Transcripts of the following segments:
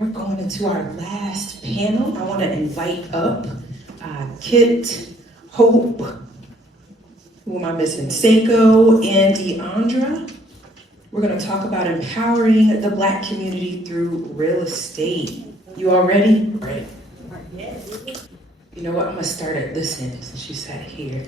We're going into our last panel. I want to invite up Kit, Hope, who am I missing? Seko and Diondra. We're going to talk about empowering the Black community through real estate. You all ready? Ready. You know what? I'm going to start at this end since you sat here.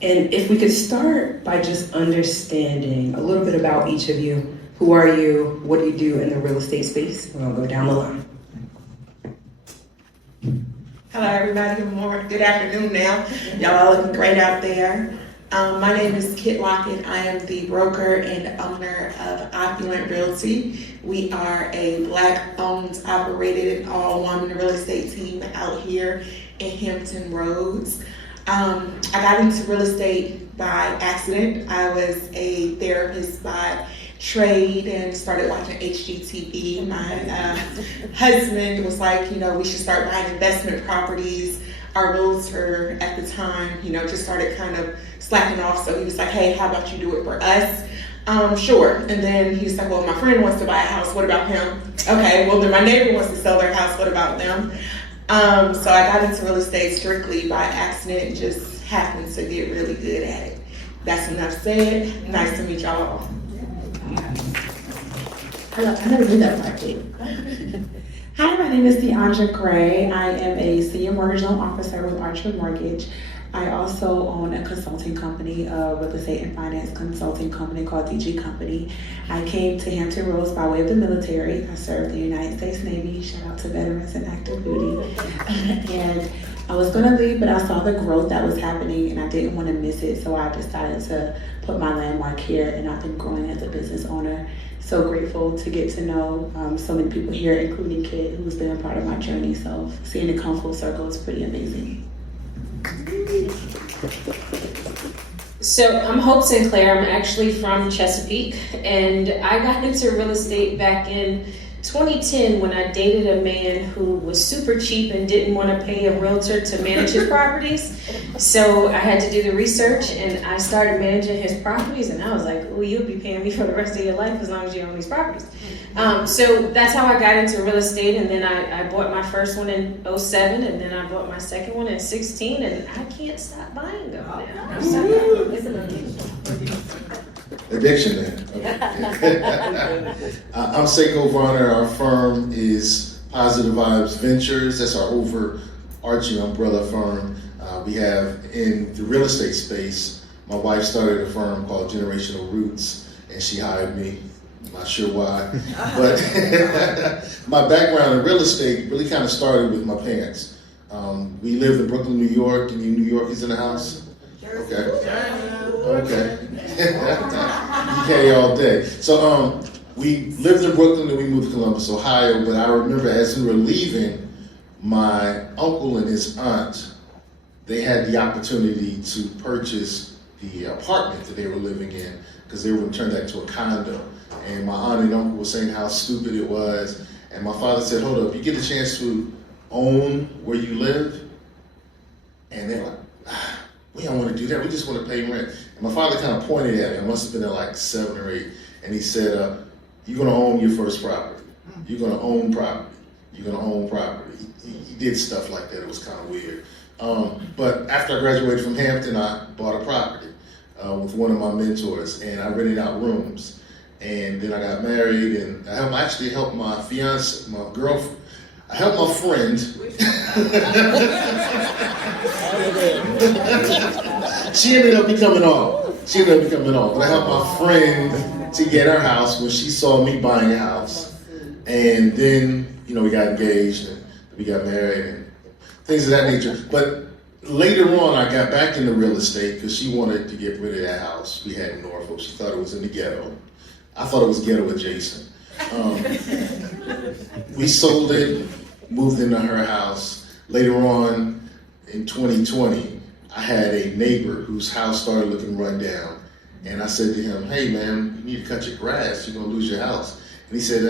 And if we could start by just understanding a little bit about each of you. Who are you? What do you do in the real estate space? We're going to go down the line. Hello, everybody. Good afternoon now. Y'all are looking great out there. My name is Kit Lockett. I am the broker and owner of Opulent Realty. We are a Black-owned, operated, all-woman real estate team out here in Hampton Roads. I got into real estate by accident. I was a therapist by trade and started watching HGTV. My husband was like, we should start buying investment properties. Our realtor at the time, just started kind of slacking off. So he was like, hey, how about you do it for us? Sure. And then he was like, well, my friend wants to buy a house. What about him? Okay, well, then my neighbor wants to sell their house. What about them? So I got into real estate strictly by accident and just happened to get really good at it. That's enough said. Nice to meet y'all all. I never did that part. Hi, my name is Diondra Gray. I am a senior mortgage loan officer with Archer Mortgage. I also own a consulting company, a real estate and finance consulting company called DG Company. I came to Hampton Roads by way of the military. I served the United States Navy. Shout out to veterans and active duty. And I was going to leave, but I saw the growth that was happening and I didn't want to miss it. So I decided to put my landmark here, and I've been growing as a business owner. So grateful to get to know so many people here, including Kit, who's been a part of my journey. So seeing it come full circle is pretty amazing. So I'm Hope Sinclair. I'm actually from Chesapeake, and I got into real estate back in 2010 when I dated a man who was super cheap and didn't want to pay a realtor to manage his properties. So I had to do the research, and I started managing his properties, and I was like, oh, you'll be paying me for the rest of your life as long as you own these properties. So that's how I got into real estate, and then I bought my first one in 2007, and then I bought my second one in 2016, and I can't stop buying them now. It's an addiction then. Okay. I'm Seko VArner. Our firm is Positive Vibes Ventures. That's our overarching umbrella firm. We have in the real estate space, my wife started a firm called Generational Roots, and she hired me. I'm not sure why, but my background in real estate really kind of started with my parents. We lived in Brooklyn, New York. Any New Yorkers in the house? Okay. UK all day. So we lived in Brooklyn and we moved to Columbus, Ohio, but I remember as we were leaving, my uncle and his aunt, they had the opportunity to purchase the apartment that they were living in because they were going to turn that into a condo. And my aunt and uncle were saying how stupid it was. And my father said, hold up, you get a chance to own where you live? And they're like, we don't want to do that. We just want to pay rent. And my father kind of pointed at me. I must have been at like 7 or 8. And he said, you're going to own your first property. You're going to own property. You're going to own property. He did stuff like that. It was kind of weird. But after I graduated from Hampton, I bought a property with one of my mentors. And I rented out rooms. And then I got married. And I actually helped my fiance, my girlfriend. I helped my friend. She ended up becoming off. But I helped my friend to get her house when she saw me buying a house. And then, we got engaged and we got married and things of that nature. But later on, I got back into real estate because she wanted to get rid of that house we had in Norfolk. She thought it was in the ghetto. I thought it was ghetto adjacent. We sold it, moved into her house. Later on in 2020, I had a neighbor whose house started looking run down. And I said to him, hey man, you need to cut your grass, you're gonna lose your house. And he said,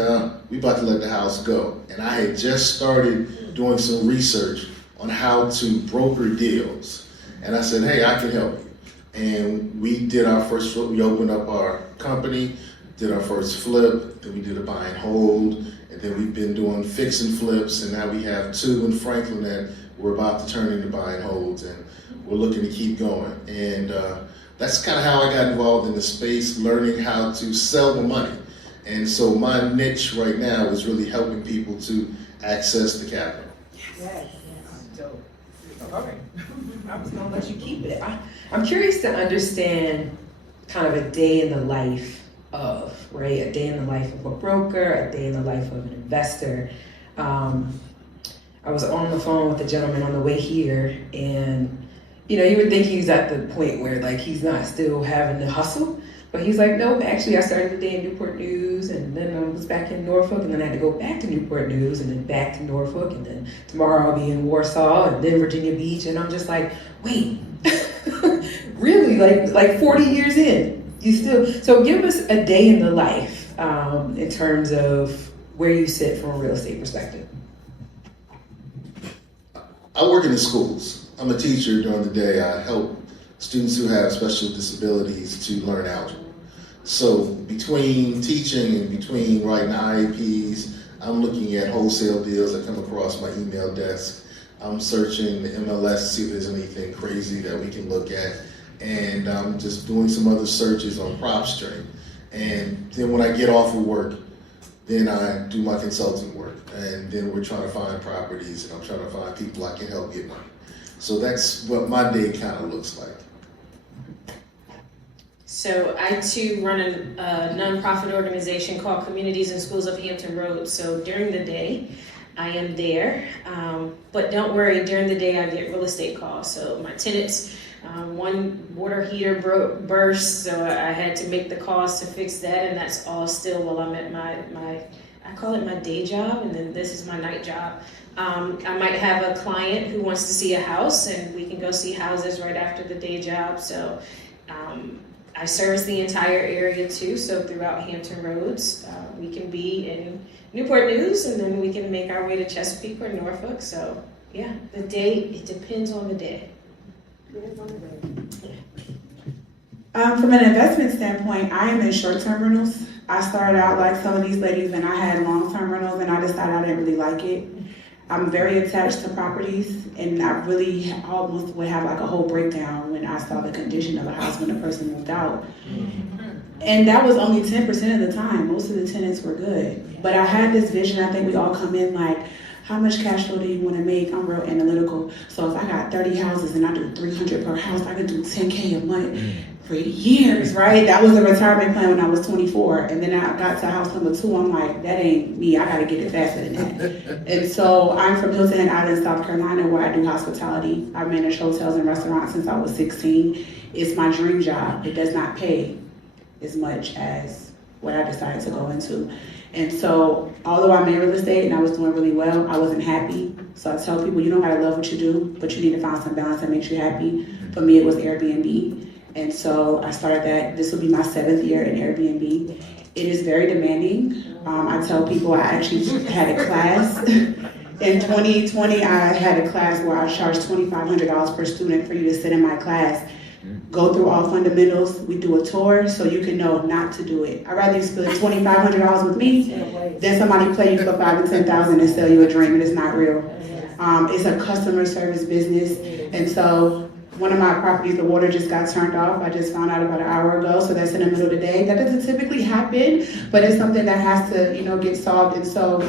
we about to let the house go. And I had just started doing some research on how to broker deals. And I said, hey, I can help you. And we did our first flip. We opened up our company, did our first flip, then we did a buy and hold, and then we've been doing fix and flips, and now we have 2 in Franklin that we're about to turn into buy and holds, and we're looking to keep going. And that's kind of how I got involved in the space, learning how to sell the money. And so my niche right now is really helping people to access the capital. Yes. Dope. All right. I was gonna let you keep it. I'm curious to understand kind of a day in the life of, right? A day in the life of a broker, a day in the life of an investor. I was on the phone with a gentleman on the way here, and you would think he's at the point where like he's not still having to hustle, but he's like, nope, actually I started the day in Newport News, and then I was back in Norfolk, and then I had to go back to Newport News, and then back to Norfolk, and then tomorrow I'll be in Warsaw, and then Virginia Beach, and I'm just like, wait, really, like 40 years in, you still, so give us a day in the life in terms of where you sit from a real estate perspective. I work in the schools. I'm a teacher during the day. I help students who have special disabilities to learn algebra. So between teaching and between writing IEPs, I'm looking at wholesale deals that come across my email desk. I'm searching the MLS to see if there's anything crazy that we can look at. And I'm just doing some other searches on PropStream. And then when I get off of work, then I do my consulting work. And then we're trying to find properties, and I'm trying to find people I can help get money. So that's what my day kind of looks like. So I too run a nonprofit organization called Communities and Schools of Hampton Roads. So during the day, I am there. But don't worry, during the day I get real estate calls. So my tenants, one water heater burst, so I had to make the calls to fix that, and that's all still while I'm at my I call it my day job, and then this is my night job. I might have a client who wants to see a house, and we can go see houses right after the day job. So I service the entire area too. So throughout Hampton Roads, we can be in Newport News, and then we can make our way to Chesapeake or Norfolk. So yeah, the day, it depends on the day. From an investment standpoint, I am in short-term rentals. I started out like some of these ladies, and I had long-term rentals, and I decided I didn't really like it. I'm very attached to properties, and I really almost would have like a whole breakdown when I saw the condition of a house when the person moved out. And that was only 10% of the time. Most of the tenants were good. But I had this vision. I think we all come in like, how much cash flow do you want to make? I'm real analytical. So if I got 30 houses and I do 300 per house, I could do 10K a month for years, right? That was the retirement plan when I was 24. And then I got to house number 2. I'm like, that ain't me. I got to get it faster than that. And so I'm from Hilton Head Island, South Carolina, where I do hospitality. I manage hotels and restaurants since I was 16. It's my dream job. It does not pay as much as what I decided to go into. And so, although I'm in real estate and I was doing really well, I wasn't happy. So I tell people, you don't gotta love what you do, but you need to find some balance that makes you happy. For me, it was Airbnb. And so I started that. This will be my 7th year in Airbnb. It is very demanding. I tell people I actually had a class. In 2020, I had a class where I charged $2,500 per student for you to sit in my class. Go through all fundamentals. We do a tour so you can know not to do it. I'd rather you spend $2,500 with me than somebody play you for $5,000 and $10,000 and sell you a dream and it's not real. It's a customer service business, and so one of my properties, the water just got turned off. I just found out about an hour ago, so that's in the middle of the day. That doesn't typically happen, but it's something that has to, get solved. And so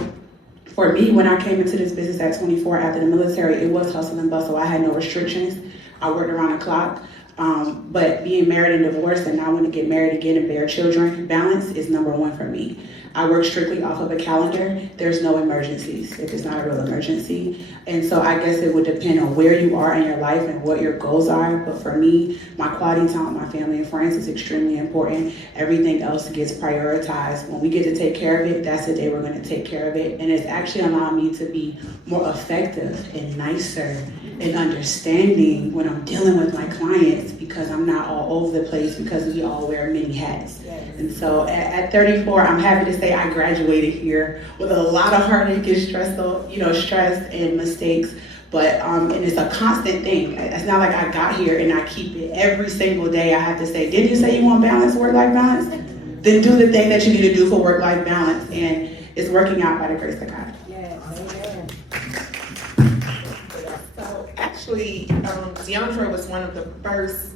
for me, when I came into this business at 24 after the military, it was hustle and bustle. I had no restrictions. I worked around the clock. But being married and divorced, and now want to get married again and bear children, balance is number one for me. I work strictly off of a calendar. There's no emergencies if it's not a real emergency. And so I guess it would depend on where you are in your life and what your goals are. But for me, my quality time with my family and friends is extremely important. Everything else gets prioritized. When we get to take care of it, that's the day we're going to take care of it. And it's actually allowed me to be more effective and nicer and understanding when I'm dealing with my clients, because I'm not all over the place, because we all wear many hats. And so at 34, I'm happy to say I graduated here with a lot of heartache and stress and mistakes. But and it's a constant thing. It's not like I got here and I keep it every single day. I have to say, didn't you say you want balance, work-life balance? Then do the thing that you need to do for work-life balance. And it's working out by the grace of God. Yes, amen. So actually, Diondra was one of the first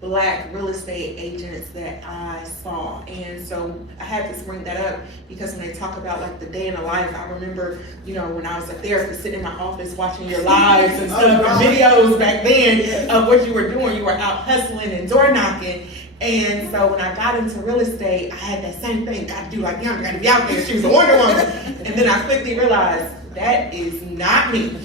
Black real estate agents that I saw. And so I had to bring that up because when they talk about like the day in the life, I remember, you know, when I was a therapist sitting in my office watching your lives and stuff and videos back then of what you were doing. You were out hustling and door knocking. And so when I got into real estate, I had that same thing. Got to do like Diondra, got to be out there. She was a Wonder Woman. And then I quickly realized that is not me.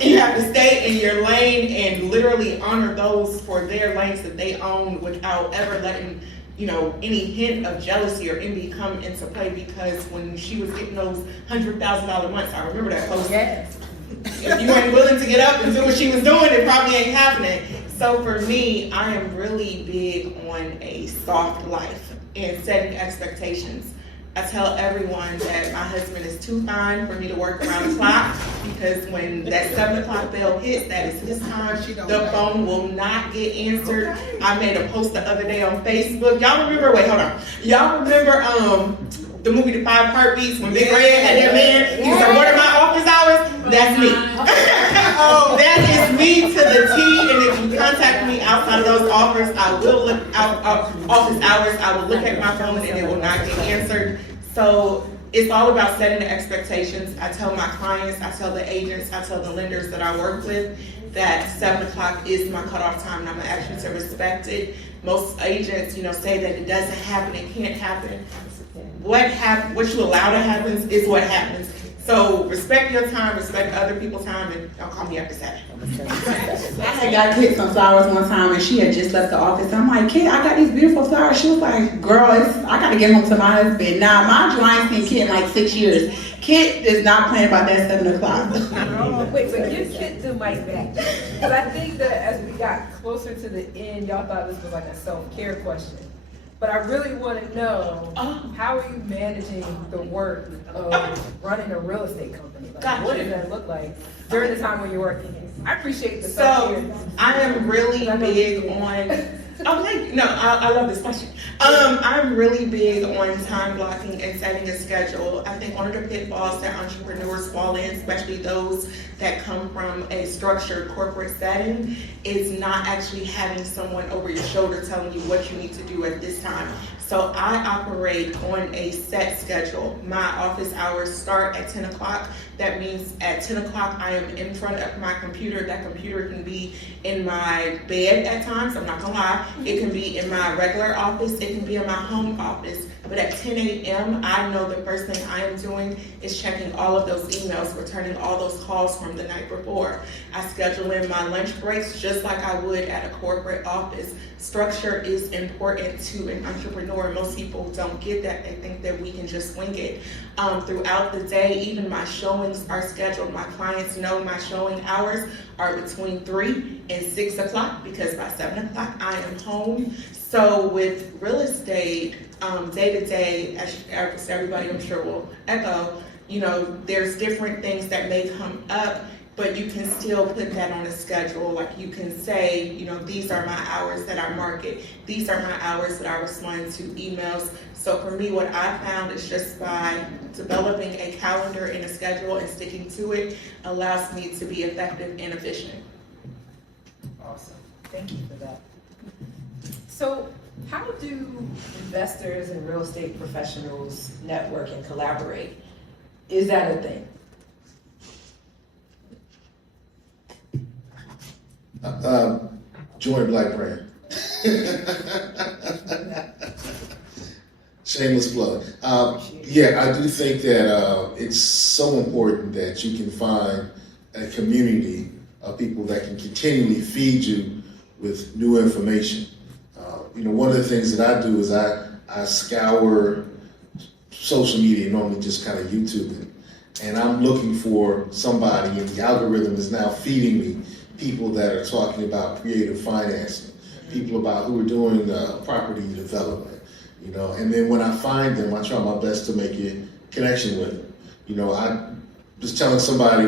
You have to stay in your lane and literally honor those for their lanes that they own without ever letting, you know, any hint of jealousy or envy come into play. Because when she was getting those $100,000 months, I remember that post. Yes. If you ain't willing to get up and do what she was doing, it probably ain't happening. So for me, I am really big on a soft life and setting expectations. I tell everyone that my husband is too fine for me to work around the clock because when that 7 o'clock bell hits, that is his time. The phone will not get answered. I made a post the other day on Facebook. Y'all remember, wait, hold on. Y'all remember the movie The 5 Heartbeats when Big Red had that man? He was like, what are my office hours? That's me. Oh, that is me to the T. And if you contact me outside of those offers, I will look out office hours. I will look at my phone and it will not get answered. So it's all about setting the expectations. I tell my clients, I tell the agents, I tell the lenders that I work with that 7 o'clock is my cutoff time and I'm gonna ask you to respect it. Most agents, you know, say that it doesn't happen, it can't happen. What you allow to happen is what happens. So respect your time, respect other people's time, and don't call me after 7. I had got Kit some flowers one time and she had just left the office. I'm like, Kit, I got these beautiful flowers. She was like, girl, I gotta get home to my husband. Now, mind you, I ain't seen Kit in like 6 years. Kit is not playing about that 7 o'clock. Wait, but give Kit the mic back. Because I think that as we got closer to the end, y'all thought this was like a self-care question. But I really want to know, how are you managing the work of running a real estate company? Like, what does that look like during the time when you're working? I appreciate the self-care. So I am really big on. Oh, thank you. No, I love this question. I'm really big on time blocking and setting a schedule. I think one of the pitfalls that entrepreneurs fall in, especially those that come from a structured corporate setting, is not actually having someone over your shoulder telling you what you need to do at this time. So I operate on a set schedule. My office hours start at 10 o'clock. That means at 10 o'clock, I am in front of my computer. That computer can be in my bed at times, I'm not gonna lie. It can be in my regular office, it can be in my home office. But at 10 a.m., I know the first thing I am doing is checking all of those emails, returning all those calls from the night before. I schedule in my lunch breaks just like I would at a corporate office. Structure is important to an entrepreneur. Most people don't get that. They think that we can just wing it. Throughout the day, even my showings are scheduled. My clients know my showing hours are between 3 and 6 o'clock because by 7 o'clock I am home. So with real estate, day to day, as everybody I'm sure will echo, you know, there's different things that may come up, but you can still put that on a schedule. Like you can say, you know, these are my hours that I market. These are my hours that I respond to emails. So for me, what I found is just by developing a calendar and a schedule and sticking to it allows me to be effective and efficient. Awesome. Thank you for that. So how do investors and real estate professionals network and collaborate? Is that a thing? Join Black Brand. Shameless plug. Yeah, I do think that it's so important that you can find a community of people that can continually feed you with new information. You know, one of the things that I do is I scour social media, normally just kind of YouTube it, and I'm looking for somebody, and the algorithm is now feeding me people that are talking about creative financing, people about who are doing property development, you know, and then when I find them, I try my best to make a connection with them. You know, I was telling somebody,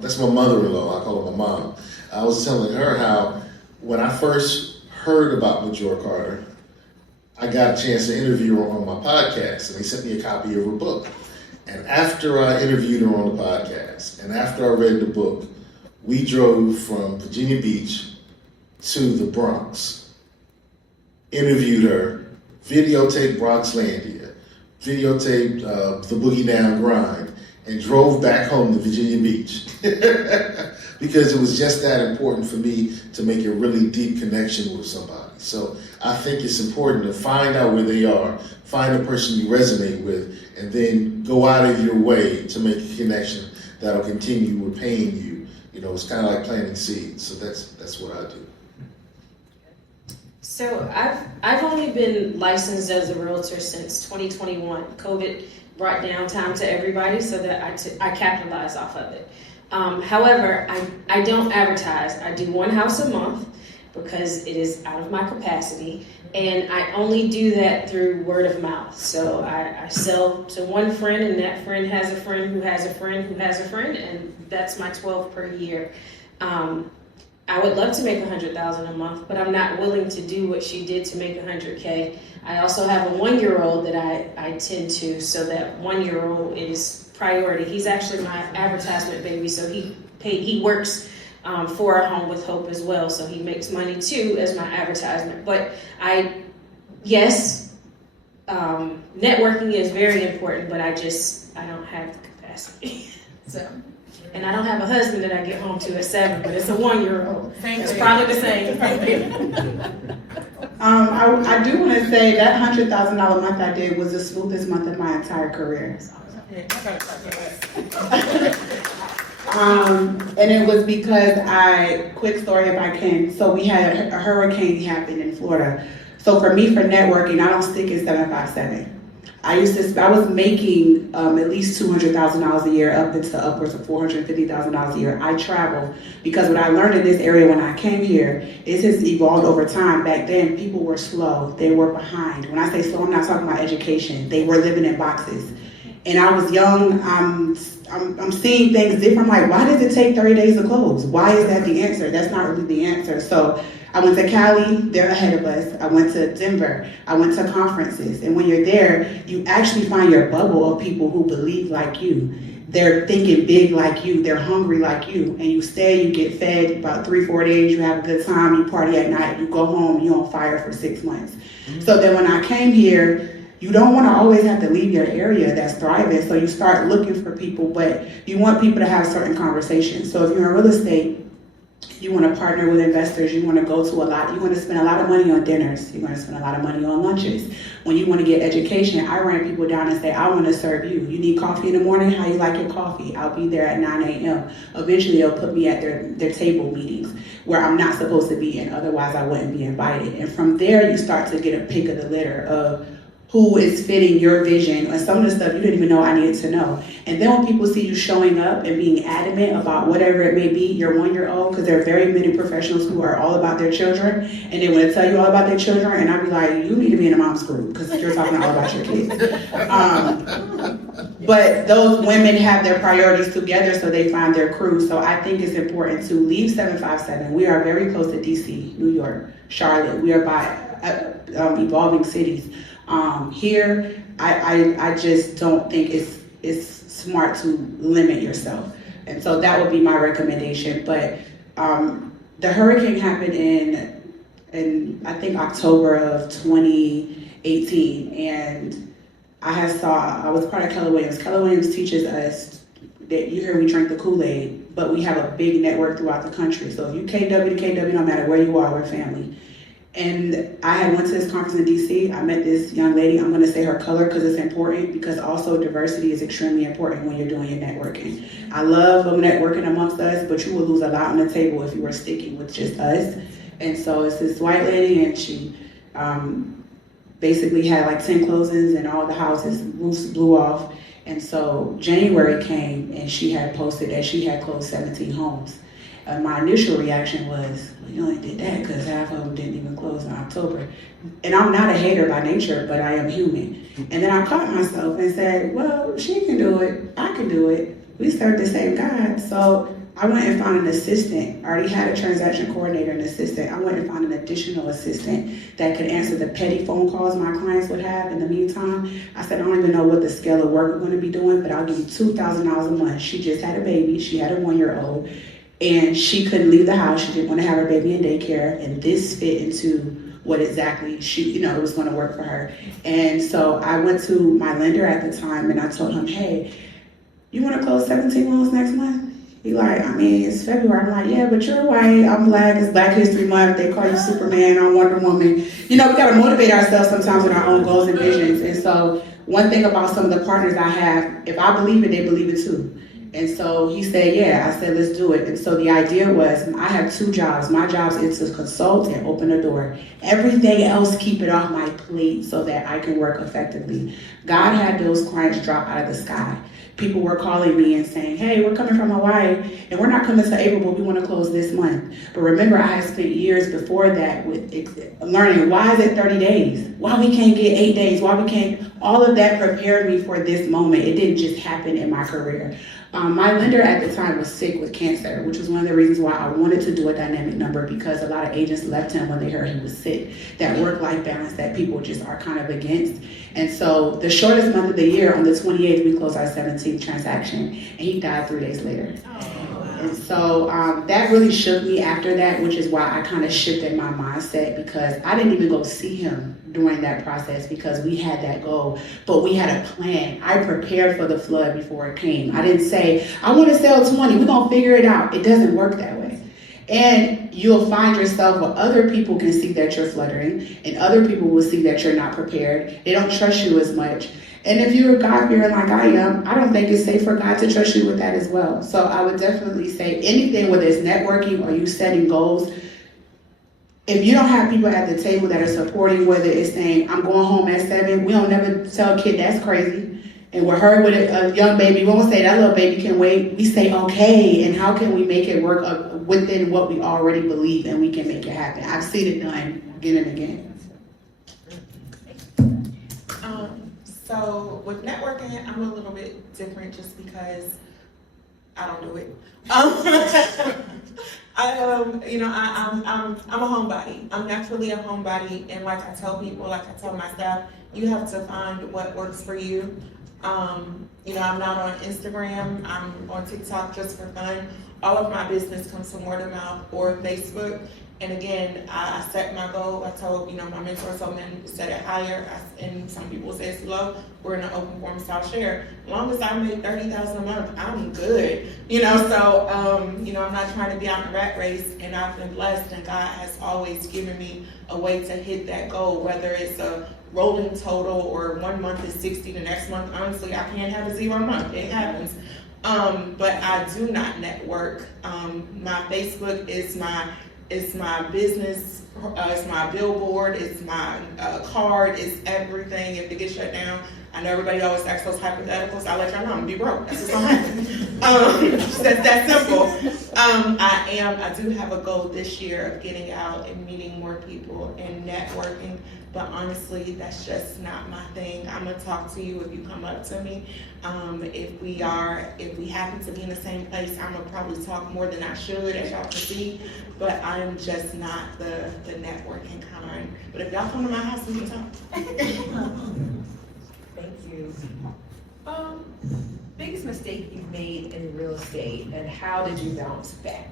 that's my mother-in-law, I call her my mom. I was telling her how when I first heard about Major Carter, I got a chance to interview her on my podcast, and they sent me a copy of her book. And after I interviewed her on the podcast, and after I read the book, we drove from Virginia Beach to the Bronx, interviewed her, videotaped Bronxlandia, videotaped the Boogie Down Grind, and drove back home to Virginia Beach. Because it was just that important for me to make a really deep connection with somebody. So I think it's important to find out where they are, find a person you resonate with, and then go out of your way to make a connection that'll continue repaying you. You know, it's kind of like planting seeds. So that's what I do. So I've only been licensed as a realtor since 2021. COVID brought downtime to everybody, so that I capitalized off of it. However, I don't advertise. I do one house a month because it is out of my capacity, and I only do that through word of mouth. So I sell to one friend, and that friend has a friend who has a friend who has a friend, and that's my 12 per year. I would love to make $100,000 a month, but I'm not willing to do what she did to make $100K. I also have a 1-year-old that I tend to, so that 1-year-old is priority. He's actually my advertisement baby, so he works for a Home with Hope as well, so he makes money too as my advertisement. But networking is very important, but I don't have the capacity. So. And I don't have a husband that I get home to at 7, but it's a 1-year-old. It's probably the same. I do want to say that $100,000 month I did was the smoothest month of my entire career. And it was because quick story if I can. So we had a hurricane happen in Florida. So for me, for networking, I don't stick in 757. I was making at least $200,000 a year up into upwards of $450,000 a year. I travel because what I learned in this area when I came here, it has evolved over time. Back then, people were slow. They were behind. When I say slow, I'm not talking about education. They were living in boxes. And I was young. I'm seeing things different. I'm like, why does it take 30 days to close? Why is that the answer? That's not really the answer. So I went to Cali, they're ahead of us. I went to Denver, I went to conferences. And when you're there, you actually find your bubble of people who believe like you. They're thinking big like you, they're hungry like you. And you stay, you get fed about 3-4 days, you have a good time, you party at night, you go home, you're on fire for 6 months. So then when I came here, you don't want to always have to leave your area that's thriving. So you start looking for people, but you want people to have certain conversations. So if you're in real estate, you want to partner with investors, you want to go to a lot, you want to spend a lot of money on dinners, you want to spend a lot of money on lunches. When you want to get education, I run people down and say, I want to serve you. You need coffee in the morning? How you like your coffee? I'll be there at 9 a.m. Eventually they'll put me at their table meetings where I'm not supposed to be, and otherwise I wouldn't be invited. And from there you start to get a pick of the litter of who is fitting your vision, and some of the stuff you didn't even know I needed to know. And then when people see you showing up and being adamant about whatever it may be, your 1-year-old, because there are very many professionals who are all about their children, and they want to tell you all about their children, and I'd be like, you need to be in a mom's group, because you're talking all about your kids. But those women have their priorities together, so they find their crew. So I think it's important to leave 757. We are very close to DC, New York, Charlotte. We are by evolving cities. Here, I just don't think it's smart to limit yourself. And so that would be my recommendation. But the hurricane happened in I think October of 2018, and I was part of Keller Williams. Keller Williams teaches us that you hear we drink the Kool-Aid, but we have a big network throughout the country. So if you KW to KW, no matter where you are, we're family. And I had went to this conference in DC. I met this young lady. I'm going to say her color because it's important, because also diversity is extremely important when you're doing your networking. I love networking amongst us, but you will lose a lot on the table if you were sticking with just us. And so it's this white lady, and she basically had like 10 closings, and all the houses, roofs blew off. And so January came, and she had posted that she had closed 17 homes. My initial reaction was, well, you only did that because half of them didn't even close in October. And I'm not a hater by nature, but I am human. And then I caught myself and said, well, she can do it, I can do it. We serve the same God. So I went and found an assistant. I already had a transaction coordinator and assistant. I went and found an additional assistant that could answer the petty phone calls my clients would have in the meantime. I said, I don't even know what the scale of work we're going to be doing, but I'll give you $2,000 a month. She just had a baby. She had a 1-year-old, and she couldn't leave the house. She didn't want to have her baby in daycare, and this fit into what exactly it was going to work for her. And so I went to my lender at the time, and I told him, hey, you want to close 17 loans next month? He like, I mean, it's February. I'm like, yeah, but you're white. I'm black. It's Black History Month. They call you Superman. I'm Wonder Woman. We got to motivate ourselves sometimes with our own goals and visions. And so one thing about some of the partners I have, if I believe it, they believe it too. And so he said, yeah. I said, let's do it. And so the idea was, I have 2 jobs. My job is to consult and open a door. Everything else, keep it off my plate so that I can work effectively. God had those clients drop out of the sky. People were calling me and saying, hey, we're coming from Hawaii, and we're not coming to April, but we want to close this month. But remember, I had spent years before that with learning, why is it 30 days? Why we can't get 8 days? Why we can't? All of that prepared me for this moment. It didn't just happen in my career. My lender at the time was sick with cancer, which was one of the reasons why I wanted to do a dynamic number, because a lot of agents left him when they heard he was sick. That work-life balance that people just are kind of against. And so the shortest month of the year, on the 28th, we closed our 17th transaction, and he died 3 days later. And so that really shook me after that, which is why I kind of shifted my mindset, because I didn't even go see him during that process because we had that goal, but we had a plan. I prepared for the flood before it came. I didn't say, I want to sell 20, we're going to figure it out. It doesn't work that way. And you'll find yourself where other people can see that you're fluttering, and other people will see that you're not prepared. They don't trust you as much. And if you're God-fearing like I am, I don't think it's safe for God to trust you with that as well. So I would definitely say anything, whether it's networking or you setting goals, if you don't have people at the table that are supporting, whether it's saying, I'm going home at 7, we don't never tell a kid that's crazy. And we're her with a young baby, we won't say that little baby can wait. We say, okay, and how can we make it work within what we already believe, and we can make it happen. I've seen it done again and again. So with networking, I'm a little bit different just because I don't do it. I'm a homebody. I'm naturally a homebody, and like I tell people, like I tell my staff, you have to find what works for you. I'm not on Instagram. I'm on TikTok just for fun. All of my business comes from word of mouth or Facebook. And again, I set my goal. I told, my mentor told me to set it higher. And some people say it's low. We're in an open forum, so I'll share. As long as I make $30,000 a month, I'm good. So, I'm not trying to be out in the rat race, and I've been blessed, and God has always given me a way to hit that goal, whether it's a rolling total or 1 month is 60, the next month, honestly, I can't have a 0 month. It happens. But I do not network. My Facebook is my business, it's my billboard, it's my card, it's everything. If it gets shut down, I know everybody always asks those hypotheticals. I'll let y'all know I'm gonna be broke. That's just gonna happen. That's that simple. I do have a goal this year of getting out and meeting more people and networking. But honestly, that's just not my thing. I'm gonna talk to you if you come up to me. If we happen to be in the same place, I'm gonna probably talk more than I should, as y'all can see. But I'm just not the networking kind. But if y'all come to my house, we can talk. Thank you. Biggest mistake you've made in real estate, and how did you bounce back?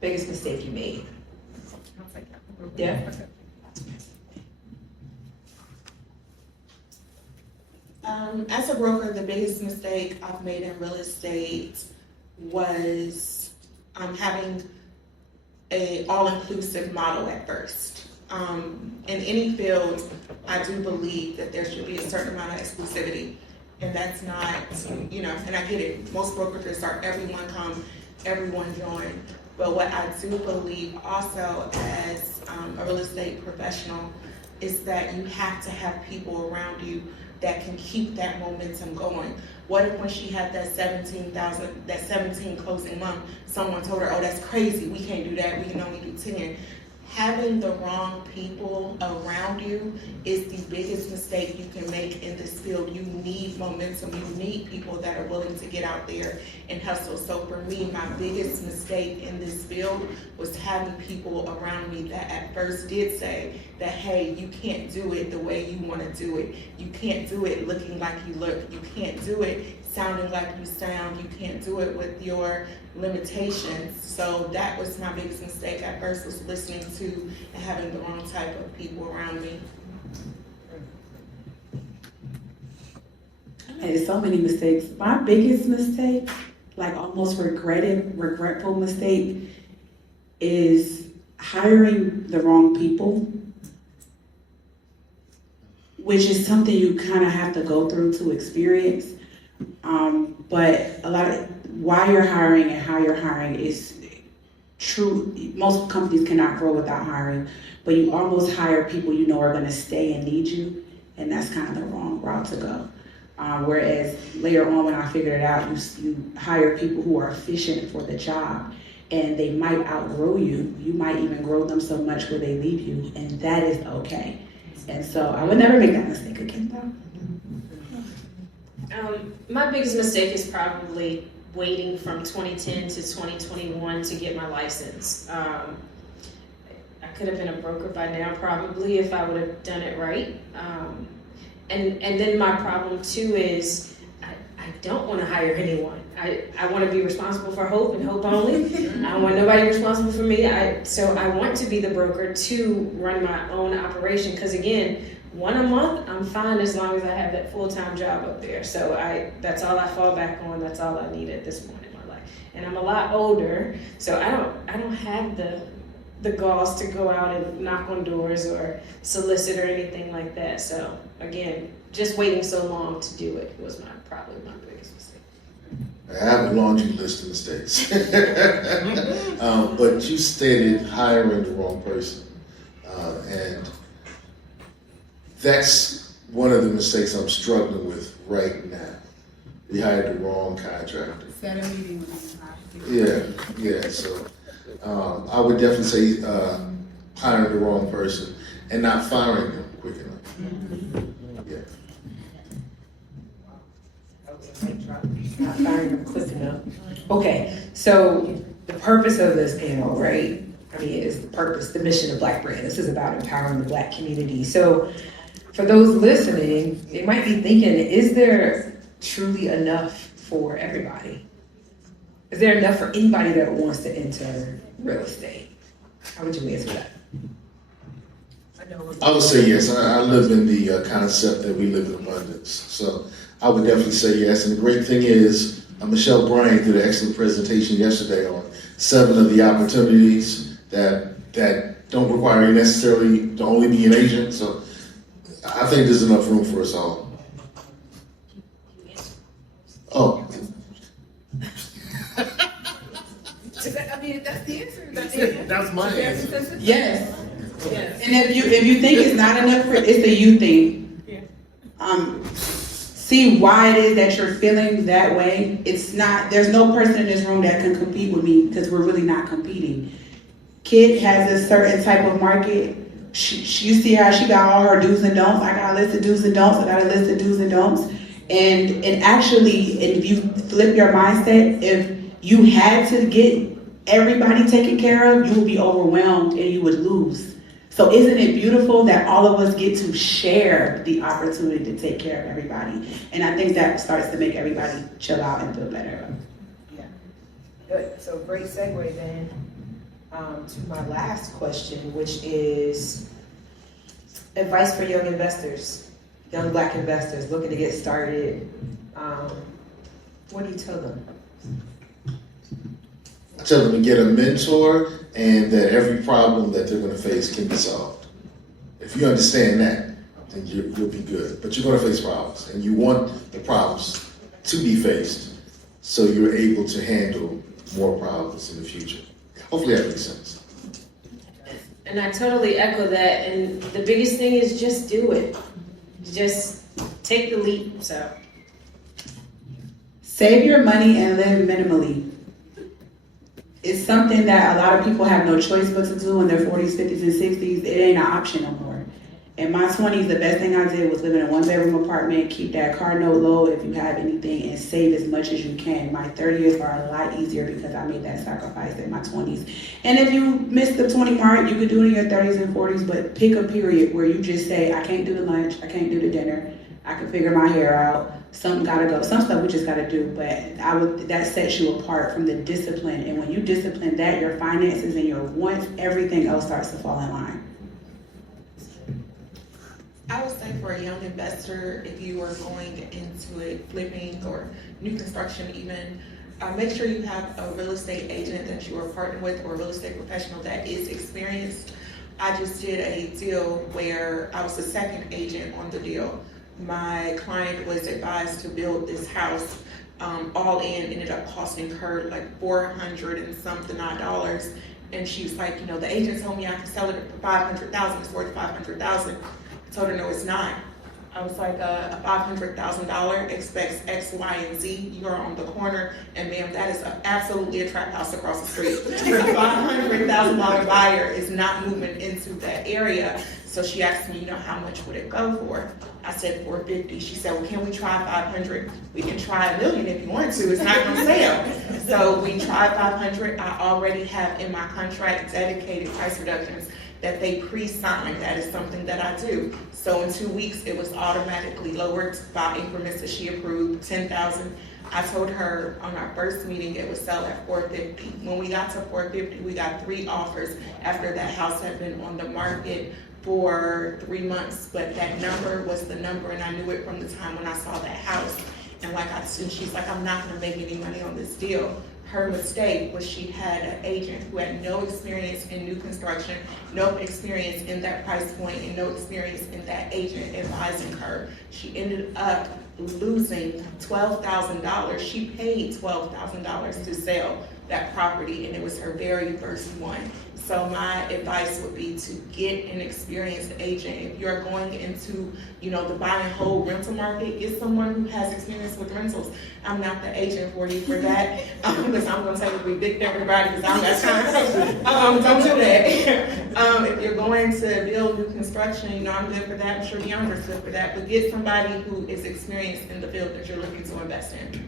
Biggest mistake you made. Yeah. As a broker, the biggest mistake I've made in real estate was having an all-inclusive model at first. In any field, I do believe that there should be a certain amount of exclusivity, and that's not, and I get it. Most brokerages are everyone come, everyone join. But what I do believe also as a real estate professional is that you have to have people around you that can keep that momentum going. What if when she had that 17 closing month, someone told her, oh, that's crazy, we can't do that, we can only do 10. having the wrong people around you is the biggest mistake you can make in this field. You need momentum. You need people that are willing to get out there and hustle. So for me, my biggest mistake in this field was having people around me that at first did say that, hey, you can't do it the way you want to do it. You can't do it looking like you look. You can't do it sounding like you sound. You can't do it with your limitations. So that was my biggest mistake at first, was listening to and having the wrong type of people around me. I made so many mistakes. My biggest mistake, like almost regretful mistake, is hiring the wrong people, which is something you kind of have to go through to experience. But a lot of why you're hiring and how you're hiring is true. Most companies cannot grow without hiring, but you almost hire people you know are going to stay and need you, and that's kind of the wrong route to go. Whereas later on, when I figured it out, you hire people who are efficient for the job, and they might outgrow you. You might even grow them so much where they leave you, and that is okay. And so I would never make that mistake again, though. My biggest mistake is probably waiting from 2010 to 2021 to get my license. I could have been a broker by now, probably, if I would have done it right. And then my problem too is I don't want to hire anyone. I want to be responsible for Hope and Hope only. I don't want nobody responsible for me. So I want to be the broker to run my own operation, because again, one a month, I'm fine as long as I have that full-time job up there. So that's all I fall back on. That's all I need at this point in my life. And I'm a lot older, so I don't have the galls to go out and knock on doors or solicit or anything like that. So again, just waiting so long to do it was probably my biggest mistake. I have a laundry list of mistakes. But you stated hiring the wrong person. And that's one of the mistakes I'm struggling with right now. We hired the wrong contractor. Set a meeting with him. Yeah. So I would definitely say hiring the wrong person and not firing them quick enough. Yeah. Not firing them quick enough. Okay, so the purpose of this panel, right? I mean, is the purpose, the mission of Black Brand. This is about empowering the Black community. So for those listening, they might be thinking, is there truly enough for everybody? Is there enough for anybody that wants to enter real estate? How would you answer that? I would say yes. I live in the concept that we live in abundance. So I would definitely say yes. And the great thing is, Michelle Bryan did an excellent presentation yesterday on 7 of the opportunities that don't require you necessarily to only be an agent. So I think there's enough room for us all. Oh. I mean, that's the answer. That's my answer. Yes. Yes. And if you think it's not enough, it's a you thing. Yeah. See why it is that you're feeling that way. It's not. There's no person in this room that can compete with me, because we're really not competing. Kit has a certain type of market. You see how she got all her do's and don'ts. I got a list of do's and don'ts. I got a list of do's and don'ts. And actually, if you flip your mindset, if you had to get everybody taken care of, you would be overwhelmed and you would lose. So isn't it beautiful that all of us get to share the opportunity to take care of everybody? And I think that starts to make everybody chill out and feel better. Yeah. Good. So great segue then to my last question, which is advice for young investors, young Black investors looking to get started. What do you tell them? I tell them to get a mentor, and that every problem that they're going to face can be solved. If you understand that, then you'll be good. But you're going to face problems, and you want the problems to be faced so you're able to handle more problems in the future. Hopefully that makes sense. And I totally echo that. And the biggest thing is just do it. Just take the leap. So Save your money and live minimally. it's something that a lot of people have no choice but to do in their 40s, 50s, and 60s. It ain't an option no more. In my 20s, the best thing I did was live in a one-bedroom apartment, keep that car note low if you have anything, and save as much as you can. My 30s are a lot easier because I made that sacrifice in my 20s. And if you miss the 20 mark, you could do it in your 30s and 40s, but pick a period where you just say, I can't do the lunch, I can't do the dinner, I can figure my hair out, something gotta go. Some stuff we just gotta do, but that sets you apart from the discipline. And when you discipline that, your finances and your wants, everything else starts to fall in line. I would say for a young investor, if you are going into it, flipping or new construction even, make sure you have a real estate agent that you are partnered with or a real estate professional that is experienced. I just did a deal where I was the second agent on the deal. My client was advised to build this house, all in, ended up costing her like $400 and something odd. And she was like, the agent told me I could sell it for $500,000, it's worth $500,000. I told her, no, it's not. I was like, a $500,000 expects X, Y, and Z. You are on the corner, and ma'am, that is absolutely a trap house across the street. A $500,000 buyer is not moving into that area. So she asked me, how much would it go for? I said $450. She said, well, can we try 500? We can try $1 million if you want to. It's not gonna sell. So we tried 500. I already have in my contract dedicated price reductions that they pre-sign. That is something that I do. So in 2 weeks, it was automatically lowered by increments that she approved, 10,000. I told her on our first meeting it would sell at $450. When we got to $450, we got 3 offers after that house had been on the market for 3 months. But that number was the number, and I knew it from the time when I saw that house. And she's like, I'm not gonna make any money on this deal. Her mistake was she had an agent who had no experience in new construction, no experience in that price point, and no experience in that agent advising her. She ended up losing $12,000. She paid $12,000 to sell that property, and it was her very first one. So my advice would be to get an experienced agent. If you're going into, the buy and hold rental market, get someone who has experience with rentals. I'm not the agent for you for that, because I'm going to tell you to evict everybody because I don't got time. Don't do that. If you're going to build new construction, I'm good for that. I'm sure Diondra's good for that. But get somebody who is experienced in the field that you're looking to invest in.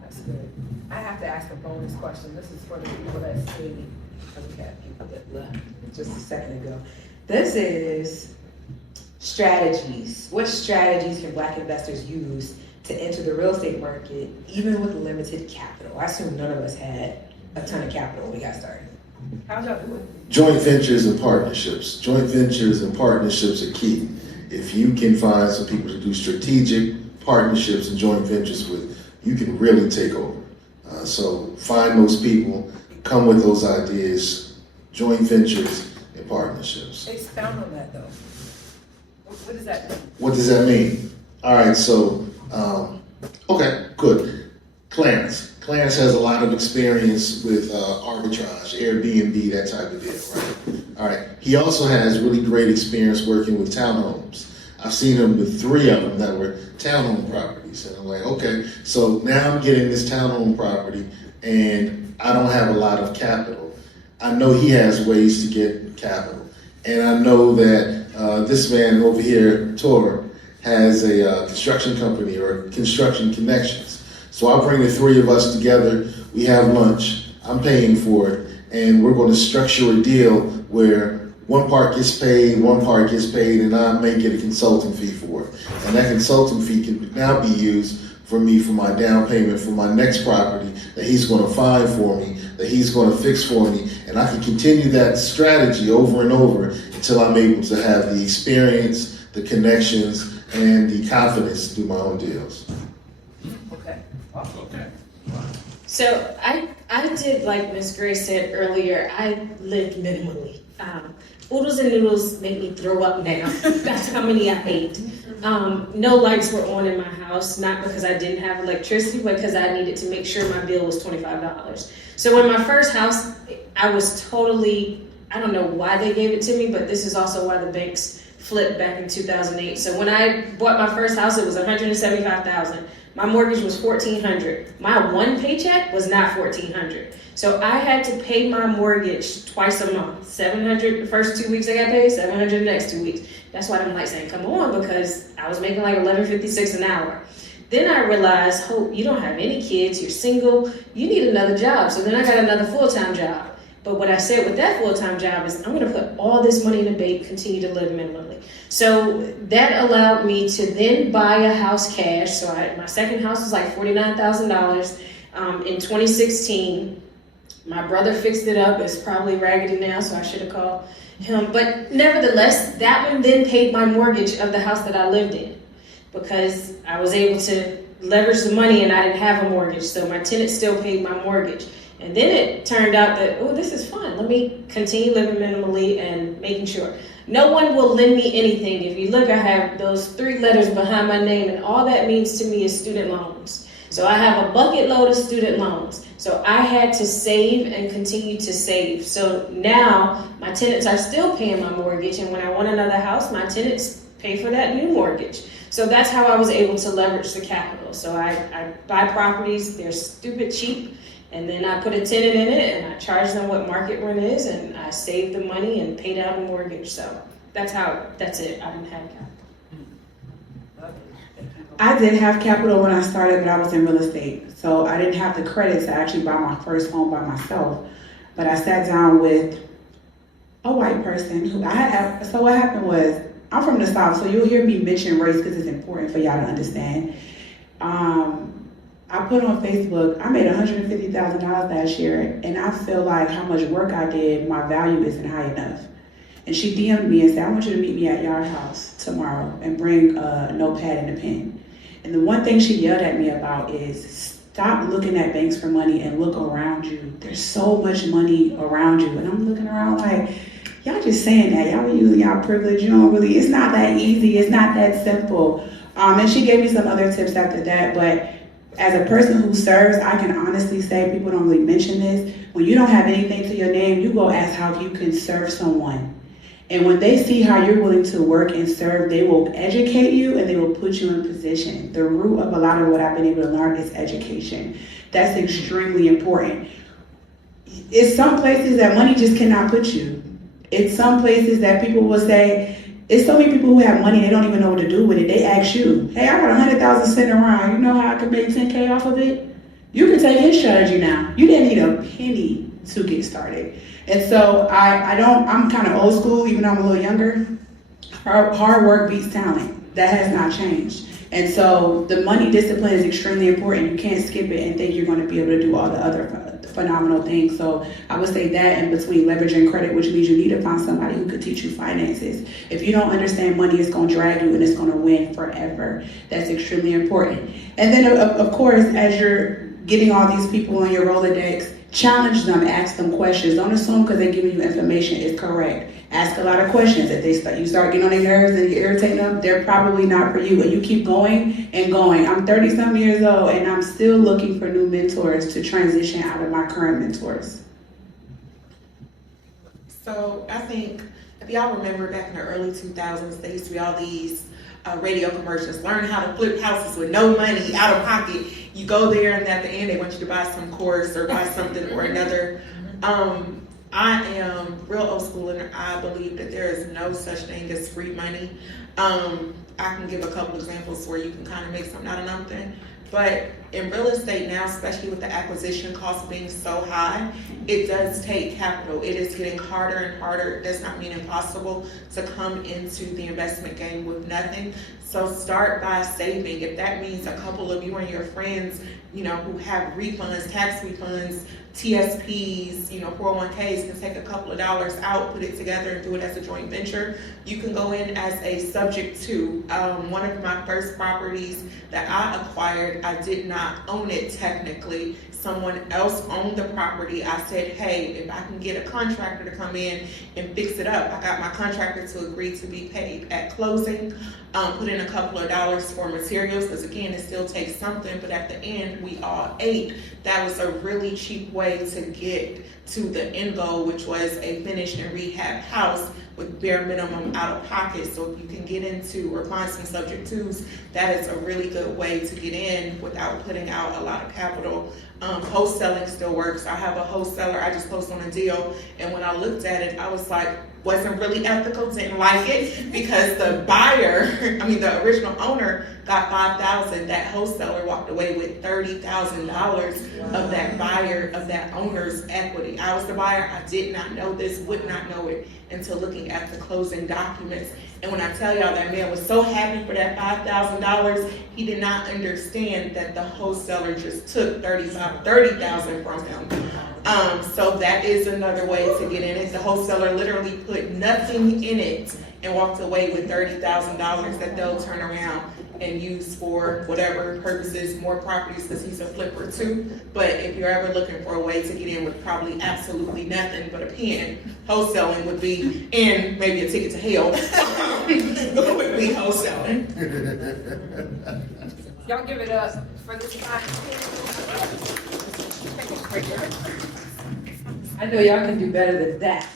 That's good. I have to ask a bonus question. This is for the people that see, because we had people that left just a second ago. This is strategies. What strategies can Black investors use to enter the real estate market, even with limited capital? I assume none of us had a ton of capital when we got started. How'd y'all do it? Joint ventures and partnerships. Joint ventures and partnerships are key. If you can find some people to do strategic partnerships and joint ventures with, you can really take over. So find those people, come with those ideas, joint ventures and partnerships. Expound on that though. What does that mean? What does that mean? All right, so, okay, good. Clarence has a lot of experience with arbitrage, Airbnb, that type of deal, right? All right, he also has really great experience working with townhomes. I've seen him with 3 of them that were townhome properties. And I'm like, okay, so now I'm getting this townhome property and I don't have a lot of capital. I know he has ways to get capital. And I know that this man over here, Tor, has a construction company or construction connections. So I'll bring the 3 of us together, we have lunch, I'm paying for it, and we're going to structure a deal where one part gets paid, and I may get a consulting fee for it. And that consulting fee can now be used for me for my down payment for my next property that he's going to find for me, that he's going to fix for me. And I can continue that strategy over and over until I'm able to have the experience, the connections, and the confidence to do my own deals. Okay. Awesome. Okay. So I did, like Ms. Gray said earlier, I lived minimally. Oodles and noodles make me throw up now. That's how many I ate. No lights were on in my house, not because I didn't have electricity, but because I needed to make sure my bill was $25. So in my first house, I was totally, I don't know why they gave it to me, but this is also why the banks flipped back in 2008. So when I bought my first house, it was $175,000. My mortgage was $1,400. My one paycheck was not $1,400. So I had to pay my mortgage twice a month. $700 the first 2 weeks I got paid, $700 the next 2 weeks. That's why them lights ain't come on, because I was making like $11.56 an hour. Then I realized, Hope, you don't have any kids, you're single, you need another job. So then I got another full-time job. But what I said with that full-time job is I'm gonna put all this money in the bank, continue to live minimally. So that allowed me to then buy a house cash. So my second house was like $49,000 in 2016. My brother fixed it up. It's probably raggedy now, so I should have called him. But nevertheless, that one then paid my mortgage of the house that I lived in, because I was able to leverage the money and I didn't have a mortgage. So my tenant still paid my mortgage. And then it turned out that, oh, this is fun. Let me continue living minimally and making sure. No one will lend me anything. If you look, I have those 3 letters behind my name, and all that means to me is student loans. So I have a bucket load of student loans. So I had to save and continue to save. So now my tenants are still paying my mortgage, and when I want another house, my tenants pay for that new mortgage. So that's how I was able to leverage the capital. So I buy properties, they're stupid cheap, and then I put a tenant in it and I charge them what market rent is, and I save the money and pay down the mortgage. So that's it. I didn't have capital. I did have capital when I started, but I was in real estate. So I didn't have the credit to actually buy my first home by myself. But I sat down with a white person who so what happened was, I'm from the South, so you'll hear me mention race because it's important for y'all to understand. I put on Facebook, I made $150,000 last year, and I feel like how much work I did, my value isn't high enough. And she DM'd me and said, I want you to meet me at Yard House tomorrow and bring a notepad and a pen. And the one thing she yelled at me about is, stop looking at banks for money and look around you. There's so much money around you. And I'm looking around like, y'all just saying that. Y'all be using y'all privilege. You don't really, it's not that easy. It's not that simple. And she gave me some other tips after that. But as a person who serves, I can honestly say, people don't really mention this, when you don't have anything to your name, you go ask how you can serve someone. And when they see how you're willing to work and serve, they will educate you and they will put you in position. The root of a lot of what I've been able to learn is education. That's extremely important. It's some places that money just cannot put you. It's some places that people will say, it's so many people who have money, they don't even know what to do with it. They ask you, hey, I got 100,000 sitting around. You know how I can make 10K off of it? You can take his strategy now. You didn't need a penny to get started. And so I'm kind of old school, even though I'm a little younger. Hard work beats talent. That has not changed. And so the money discipline is extremely important. You can't skip it and think you're going to be able to do all the other phenomenal things. So I would say that in between leveraging credit, which means you need to find somebody who could teach you finances. If you don't understand money, it's going to drag you and it's going to win forever. That's extremely important. And then of course, as you're getting all these people on your Rolodex, challenge them, ask them questions. Don't assume because they're giving you information is correct. Ask a lot of questions. If you start getting on their nerves and you irritate them, they're probably not for you. And you keep going and going. I'm 30-some years old and I'm still looking for new mentors to transition out of my current mentors. So I think, if y'all remember back in the early 2000s, there used to be all these radio commercials, learn how to flip houses with no money, out of pocket. You go there and at the end they want you to buy some course or buy something or another. I am real old school and I believe that there is no such thing as free money. I can give a couple examples where you can kind of make something out of nothing. But in real estate now, especially with the acquisition costs being so high, it does take capital. It is getting harder and harder. It does not mean impossible to come into the investment game with nothing. So start by saving. If that means a couple of you and your friends, who have refunds, tax refunds, TSPs, 401ks can take a couple of dollars out, put it together and do it as a joint venture. You can go in as a subject to. One of my first properties that I acquired, I did not own it technically. Someone else owned the property. I said, hey, if I can get a contractor to come in and fix it up, I got my contractor to agree to be paid at closing, put in a couple of dollars for materials, because again, it still takes something, but at the end, we all ate, that was a really cheap way to get to the end goal, which was a finished and rehab house with bare minimum out of pocket. So if you can get into or find some subject twos, that is a really good way to get in without putting out a lot of capital. Wholesaling still works. I have a wholesaler, I just closed on a deal, and when I looked at it, I was like, wasn't really ethical, didn't like it, because the buyer, the original owner got $5,000. That wholesaler walked away with $30,000 of that buyer, of that owner's equity. I was the buyer, I did not know this, would not know it until looking at the closing documents. And when I tell y'all that man was so happy for that $5,000, he did not understand that the wholesaler just took $30,000 from him. So that is another way to get in it. The wholesaler literally put nothing in it and walked away with $30,000 that they'll turn around and use for whatever purposes, more properties, because he's a flipper too. But if you're ever looking for a way to get in with probably absolutely nothing but a pen, wholesaling would be, and maybe a ticket to hell, would be wholesaling. Y'all give it up for this time. I know y'all can do better than that.